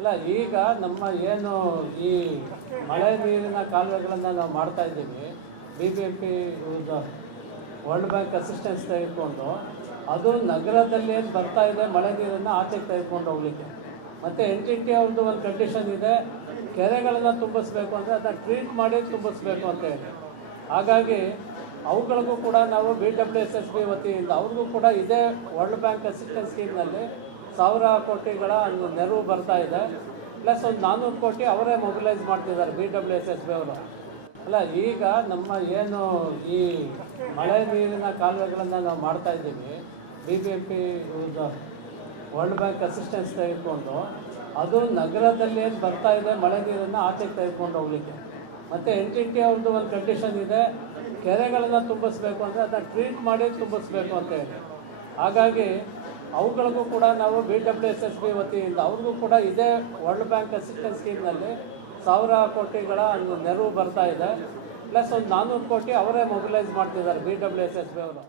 ಅಲ್ಲ, ಈಗ ನಮ್ಮ ಏನು ಈ ಮಳೆ ನೀರಿನ ಕಾಲುವೆಗಳನ್ನು ನಾವು ಮಾಡ್ತಾ ಇದ್ದೀವಿ, BBMP ವರ್ಲ್ಡ್ ಬ್ಯಾಂಕ್ ಅಸಿಸ್ಟೆನ್ಸ್ ತೆಗೆದುಕೊಂಡು ಅದು ನಗರದಲ್ಲಿ ಏನು ಬರ್ತಾ ಇದೆ ಮಳೆ ನೀರನ್ನು ಆಚೆಗೆ ತೆಗೆದುಕೊಂಡು ಹೋಗ್ಲಿಕ್ಕೆ. ಮತ್ತು NTT ಅವ್ರದ್ದು ಒಂದು ಕಂಡೀಷನ್ ಇದೆ, ಕೆರೆಗಳನ್ನು ತುಂಬಿಸ್ಬೇಕು ಅಂದರೆ ಅದನ್ನು ಟ್ರೀಟ್ ಮಾಡಿ ತುಂಬಿಸ್ಬೇಕು ಅಂತ ಹೇಳಿ. ಹಾಗಾಗಿ ಅವುಗಳಿಗೂ ಕೂಡ ನಾವು BWSSB ವತಿಯಿಂದ ಅವ್ರಿಗೂ ಕೂಡ ಇದೇ ವರ್ಲ್ಡ್ ಬ್ಯಾಂಕ್ ಅಸಿಸ್ಟೆನ್ಸ್ ಸ್ಕೀಮ್ನಲ್ಲಿ 1000 ಕೋಟಿಗಳ ನೆರವು ಬರ್ತಾ ಇದೆ. ಪ್ಲಸ್ ಒಂದು 400 ಕೋಟಿ ಅವರೇ ಮೊಬಿಲೈಸ್ ಮಾಡ್ತಿದ್ದಾರೆ BWSSB ಅವರು. ಅಲ್ಲ, ಈಗ ನಮ್ಮ ಏನು ಈ ಮಳೆ ನೀರಿನ ಕಾಲುವೆಗಳನ್ನು ನಾವು ಮಾಡ್ತಾ ಇದ್ದೀವಿ, BBMP ವರ್ಲ್ಡ್ ಬ್ಯಾಂಕ್ ಅಸಿಸ್ಟೆನ್ಸ್ ತೆಗೆದುಕೊಂಡು ಅದು ನಗರದಲ್ಲಿ ಏನು ಬರ್ತಾ ಇದೆ ಮಳೆ ನೀರನ್ನು ಆಚೆಗೆ ತೆಗೆದುಕೊಂಡು ಹೋಗ್ಲಿಕ್ಕೆ. ಮತ್ತು NTT ಅವ್ರದ್ದು ಒಂದು ಕಂಡೀಷನ್ ಇದೆ, ಕೆರೆಗಳನ್ನು ತುಂಬಿಸ್ಬೇಕು ಅಂದರೆ ಅದನ್ನು ಟ್ರೀಟ್ ಮಾಡಿ ತುಂಬಿಸ್ಬೇಕು ಅಂತ ಹೇಳಿ. ಹಾಗಾಗಿ ಅವುಗಳಿಗೂ ಕೂಡ ನಾವು BWSSB ವತಿಯಿಂದ ಅವ್ರಿಗೂ ಕೂಡ ಇದೇ ವರ್ಲ್ಡ್ ಬ್ಯಾಂಕ್ ಅಸಿಸ್ಟೆನ್ಸ್ ಸ್ಕೀಮ್ನಲ್ಲಿ 1000 ಕೋಟಿಗಳ ನೆರವು ಬರ್ತಾ ಇದೆ. ಪ್ಲಸ್ ಒಂದು 400 ಕೋಟಿ ಅವರೇ ಮೊಬಿಲೈಸ್ ಮಾಡ್ತಿದ್ದಾರೆ BWSSB ಅವರು.